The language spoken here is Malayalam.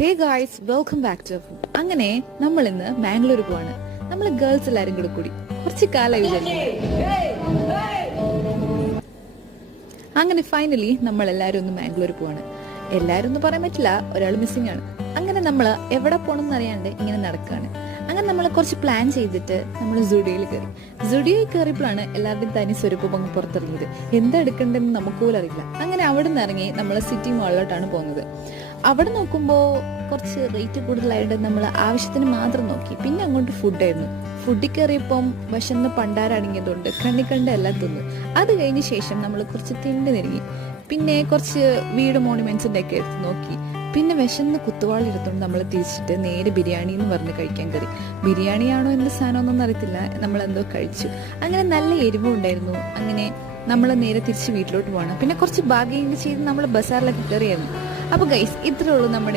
Hey guys, welcome back to. അങ്ങനെ നമ്മൾ ഇന്ന് മാംഗ്ലൂർ പോവാണ്. നമ്മൾ ഗേൾസ് എല്ലാരും കൂടെ കൂടി കുറച്ച് കാലമായി വിചാരിക്കുന്നു. അങ്ങനെ ഫൈനലി നമ്മൾ എല്ലാരും ഒന്ന് മാംഗ്ലൂർ പോവാണ്. എല്ലാരും ഒന്നും പറയാൻ പറ്റില്ല, ഒരാൾ മിസ്സിംഗ് ആണ്. അങ്ങനെ നമ്മൾ എവിടെ പോകണം എന്നറിയാണ്ട് ഇങ്ങനെ നടക്കുകയാണ്. അങ്ങനെ നമ്മൾ കുറച്ച് പ്ലാൻ ചെയ്തിട്ട് നമ്മൾ സുഡിയോയിൽ കയറി. സുഡിയോയിൽ കയറിയപ്പോഴാണ് എല്ലാവരുടെയും തനി സ്വരൂപം അങ്ങ് പുറത്തിറങ്ങിയത്. എന്താ എടുക്കേണ്ടതെന്ന് നമുക്ക് പോലും അറിയില്ല. അങ്ങനെ അവിടെ നിന്ന് ഇറങ്ങി നമ്മൾ സിറ്റി മാളിലോട്ടാണ് പോകുന്നത്. അവിടെ നോക്കുമ്പോൾ കുറച്ച് റേറ്റ് കൂടുതലായിട്ട് നമ്മൾ ആവശ്യത്തിന് മാത്രം നോക്കി. പിന്നെ അങ്ങോട്ട് ഫുഡായിരുന്നു. ഫുഡിൽ കയറിയപ്പം വിശന്ന് പണ്ടാരടങ്ങിയതുകൊണ്ട് കണ്ണിക്കണ്ട എല്ലാം തിന്നു. അത് കഴിഞ്ഞ ശേഷം നമ്മൾ കുറച്ച് തിണ്ടി നെരുങ്ങി. പിന്നെ കുറച്ച് വീട് മോണുമെന്റ്സിന്റെ ഒക്കെ എടുത്ത് നോക്കി. പിന്നെ വിശന്ന് കുത്തുവാളെടുത്തോണ്ട് നമ്മൾ തിരിച്ചിട്ട് നേരെ ബിരിയാണി എന്ന് പറഞ്ഞ് കഴിക്കാൻ കയറി. ബിരിയാണിയാണോ എന്ത് സാധനമൊന്നും അറിയത്തില്ല, നമ്മൾ എന്തോ കഴിച്ചു. അങ്ങനെ നല്ല എരിവും ഉണ്ടായിരുന്നു. അങ്ങനെ നമ്മൾ നേരെ തിരിച്ച് വീട്ടിലോട്ട് പോകണം. പിന്നെ കുറച്ച് ബാർഗെയിൻ ചെയ്ത് നമ്മൾ ബസാറിലൊക്കെ കയറിയായിരുന്നു. അപ്പോൾ ഗൈസ്, ഇത്രേ ഉള്ളൂ നമ്മുടെ